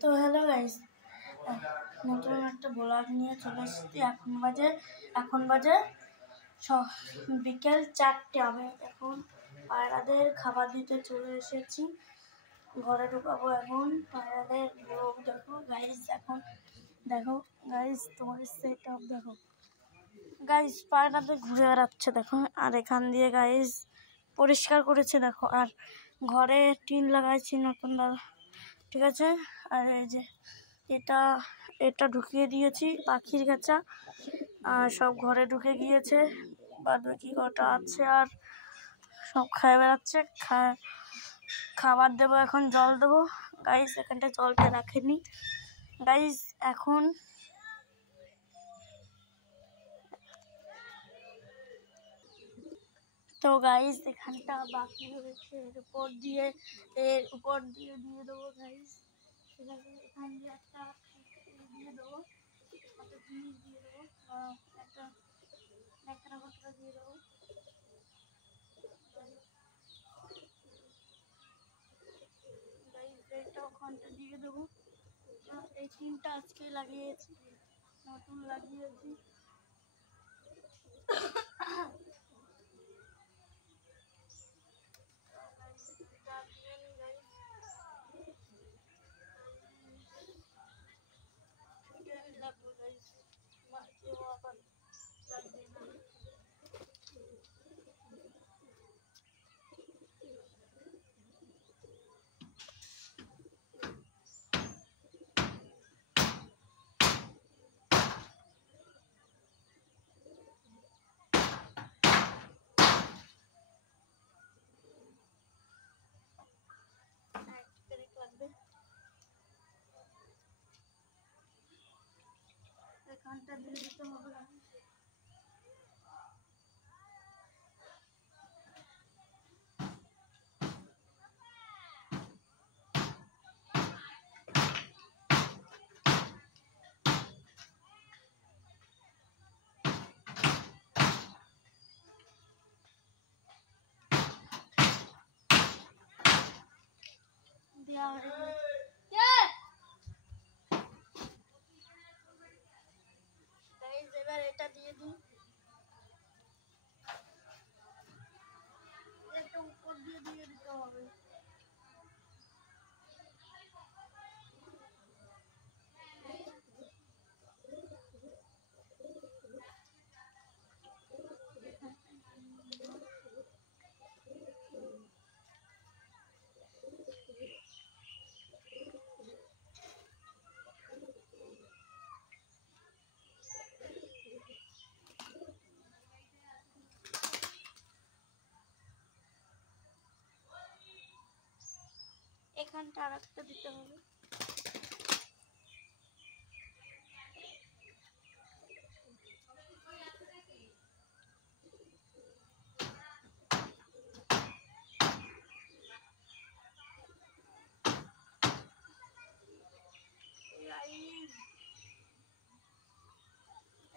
তো hello guys, নতুন একটা ব্লগ নিয়ে চলে এসেছি। এখন বাজে বিকেল 4টে। আমি এখন পায়রাদের খাবার দিতে চলে এসেছি। ঘরে ঢুকাবো এখন পায়রাদের। ব্লগ দেখো গাইস, এখন দেখো গাইস, তোমাদের সেট আপ দেখো গাইস, পায়রাদের ঘুরে বেড়াচ্ছে দেখো। আর এখান দিয়ে গাইস পরিষ্কার করেছে দেখো। আর ঘরে টিন লাগাইছি নতুন দাদা, ঠিক আছে। আর এই যে এটা ঢুকিয়ে দিয়েছি পাখির খাঁচা। আর সব ঘরে ঢুকে গিয়েছে, বাদ বাকি কটা আছে। আর সব খায় বেড়াচ্ছে। খাবার দেবো এখন, জল দেবো গাইস। এখানটা জলটা রাখেনি গাইস। এখন তো গাইস এখানটা বাকি রয়েছে, এর উপর দিয়ে দিয়ে দেবো গাইস। ঠিক আছে, এখান দিয়ে একটা দিয়ে দেবো, একটা জিনিস দিয়ে দেবো, একটা ঘটনা দিয়ে দেবো। গাইস এইটা ওখানটা দিয়ে দেবো। এই টিনটা আজকে লাগিয়েছি, নতুন লাগিয়েছি। এখানটা দিয়ে দিতে হবে। এবার এটা দিয়ে দিই, এটা উপর দিয়ে দিতে হবে। এখানটা আর একটা দিতে হবে।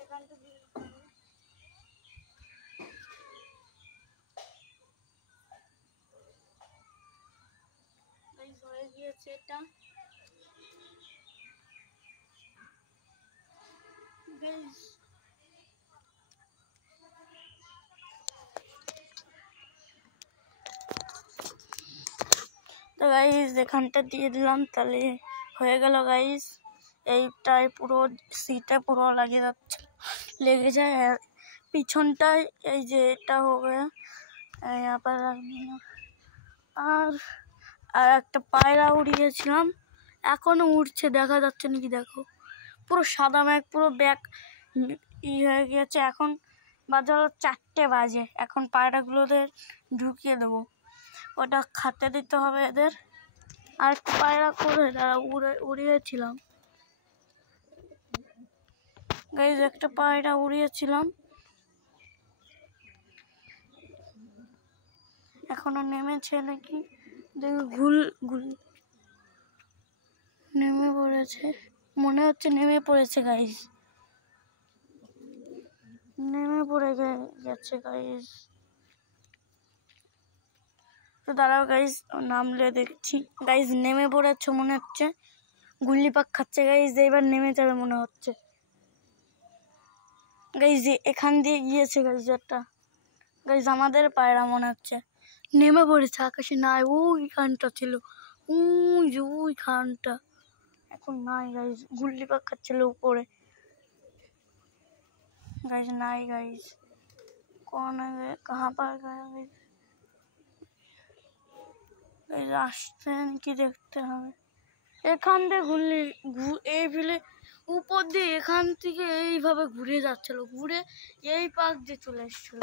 এখানটা দিয়ে দিতে হবে। হয়ে গিয়েছে এটা গাইস। তো গাইস এখানটা দিয়ে দিলাম, তাহলে হয়ে গেল গাইস। এইটাই পুরো সিটে পুরো লেগে যায়। আর পিছনটায় এই যে এটা হবে, আবার আর একটা পায়রা উড়িয়েছিলাম, এখনো উড়ছে, দেখা যাচ্ছে নাকি দেখো। পুরো সাদা মেঘ, পুরো ব্যাগ হয়ে গিয়েছে। এখন বাজে হলো 4টে বাজে। এখন পায়রাগুলোদের ঢুকিয়ে দেবো, ওটা খেতে দিতে হবে এদের। আর একটা পায়রা করে উড়িয়েছিলাম গাইজ, একটা পায়রা উড়িয়েছিলাম, এখনো নেমেছে নাকি দেখো। নেমে পড়েছে, মনে হচ্ছে নেমে পড়েছে গাইজ, নেমে পড়ে গেছে গাইজ। তো দাঁড়াও গাইজ, নামলে দেখছি। গাইজ নেমে পড়েছে মনে হচ্ছে, গুল্লি পাক খাচ্ছে গাইজ, এবার নেমে যাবে মনে হচ্ছে গাইজ। এখান দিয়ে গিয়েছে গাইজ একটা, গাইজ আমাদের পায়রা মনে হচ্ছে নেমে পড়েছে আকাশে। নাই, ওইখানটা ছিল, ওইখানটা এখন নাই গাইজ। গুল্লি পাক খাচ্ছিল উপরে गाइस, नहीं गाइस, कौन है, कहाँ पर गया गाइस? गाइस আসছে কি দেখতে হবে। এখান দিয়ে এই ফিলে উপর দিয়ে এখান থেকে এইভাবে ঘুরে যাচ্ছিল, ঘুরে এই পাক দিয়ে চলে এসেছিল।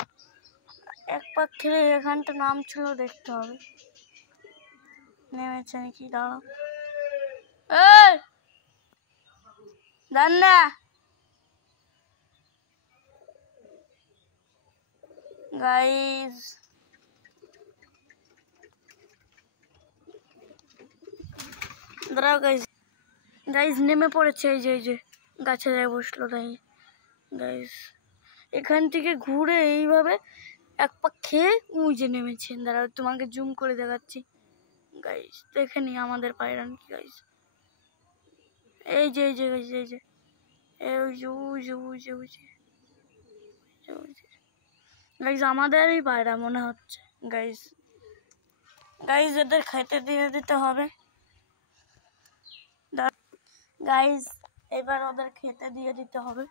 এক পাক খেলে এখানটা নাম ছিল, দেখতে হবে নেমেছে নাকি। দাঁড়াও, এই জান না গাইস, দাঁড়াও গাইস। গাইস নেমে পড়েছে, এই যে গাছে যায় বসলো। তাই গাইস এখান থেকে ঘুরে এইভাবে এক পাক খেয়ে ওই যে নেমেছে। দাঁড়াও তোমাকে জুম করে দেখাচ্ছি গাইস, দেখে নি আমাদের পায়রা নাকি গাইস। এই যে গাইস, এই যে গাইস আমাদেরই পায়রা মনে হচ্ছে গাইস। গাইস এদের খেতে দিয়ে দিতে হবে গাইস, এবার ওদের খেতে দিয়ে দিতে হবে।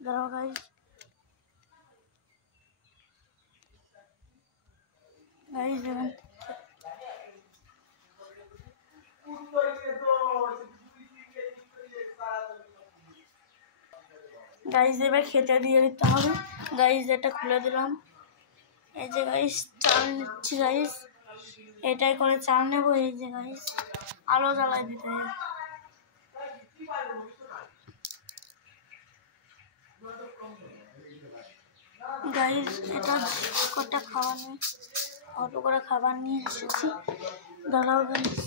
দাঁড়াও গাইস, গাইস গাইস এবার খেতে দিয়ে দিতে হবে গাইস। এটা খুলে দিলাম, এই যে গাইস চাল নিচ্ছি গাইস, এটাই করে চাল নেবো। এই যে গাইস আলো জ্বালাই দিতে হবে গাইস। এটা কটা খাবার নিয়ে, অল্প করে খাবার নিয়ে এসেছি। দাঁড়াও গাইস,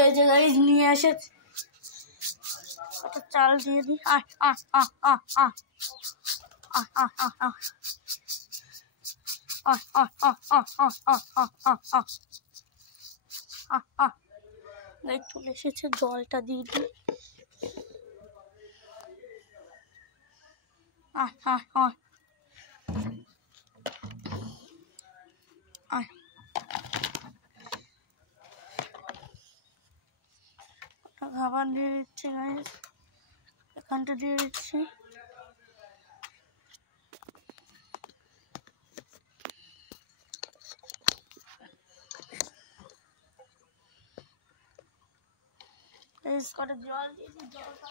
এই যে গাইস নিয়ে এসেছি, একটা চাল দিয়ে দিই। চলে এসেছে, জলটা দিয়ে দিই। খাবার দিয়ে দিচ্ছি গাইস, এখানটা দিয়ে দিচ্ছি। করে জল দিয়েছি, জলটা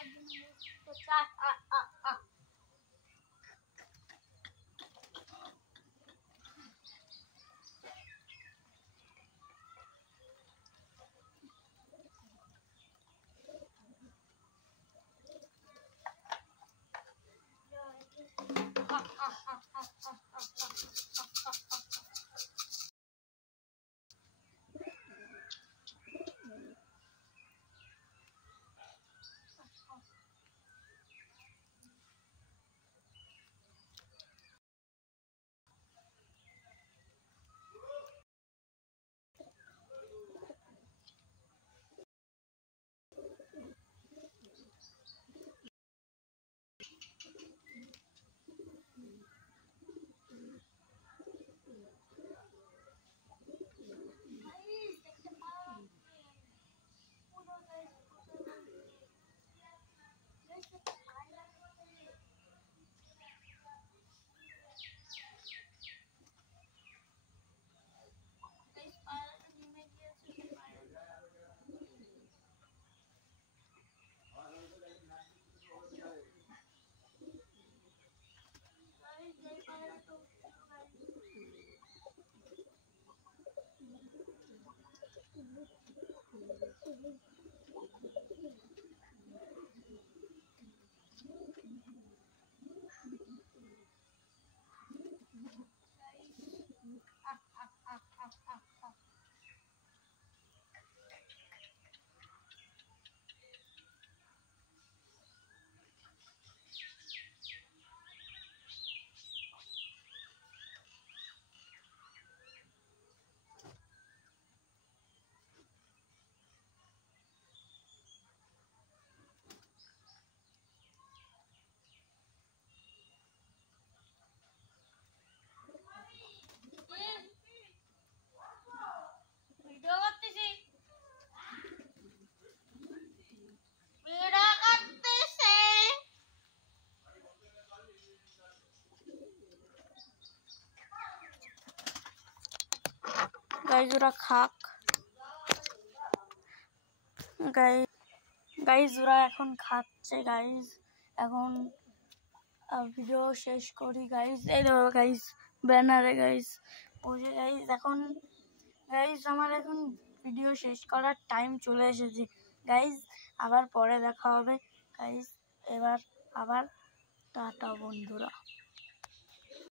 গাইজ ওরা খাক। গাইজ ওরা এখন খাচ্ছে গাইজ। এখন ভিডিও শেষ করি গাইজ। এই দেখো গাইজ ব্যানারে গাইজ বসে গাইজ। এখন গাইজ আমার এখন ভিডিও শেষ করার টাইম চলে এসেছে গাইজ। আবার পরে দেখা হবে গাইজ। এবার আবার টাটা বন্ধুরা।